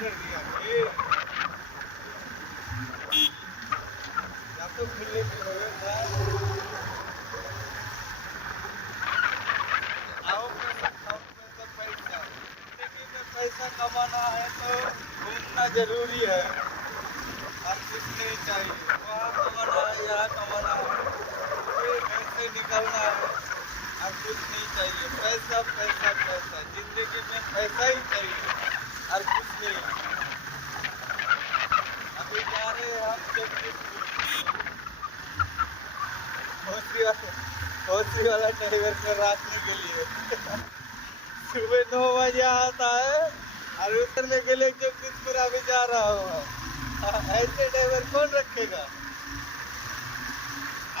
कर दिया या तो खुले की हो गया आओ पैसा पैसा जिंदगी में पैसा कमाना है तो घूमना जरूरी है और कुछ नहीं चाहिए वहाँ कमाना है यहाँ कमाना है घर से निकलना है और कुछ नहीं चाहिए पैसा पैसा पैसा जिंदगी में पैसा ही चाहिए और कुछ नहीं। अभी जा रहे हैं हम होशी वाला ड्राइवर से रास्ते के लिए सुबह 9 बजे आता है और उतरने के लिए जगदीशपुर अभी जा रहा हूँ। ऐसे ड्राइवर कौन रखेगा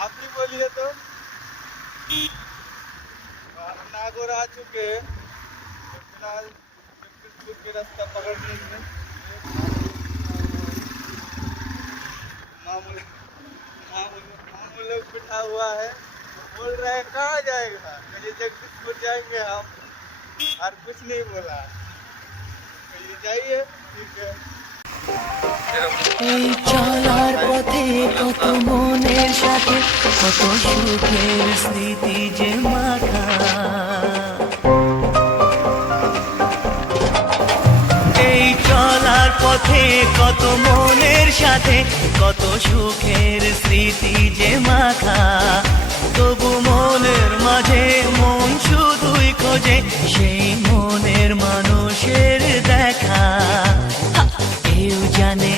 आप ही बोलिए तो। नागौर आ चुके हैं तो फिलहाल जगदीशपुर के रास्ता पकड़ लेंगे। मामू लोग बिठा हुआ है बोल रहे हैं कहाँ जाएगा कहीं जगदीशपुर जाएंगे हम और कुछ नहीं बोला कहीं जाइए ठीक है। এই চলার পথে কত মনের সাথে কত সুখের স্মৃতি যে মাখা এই চলার পথে কত মনের সাথে কত সুখের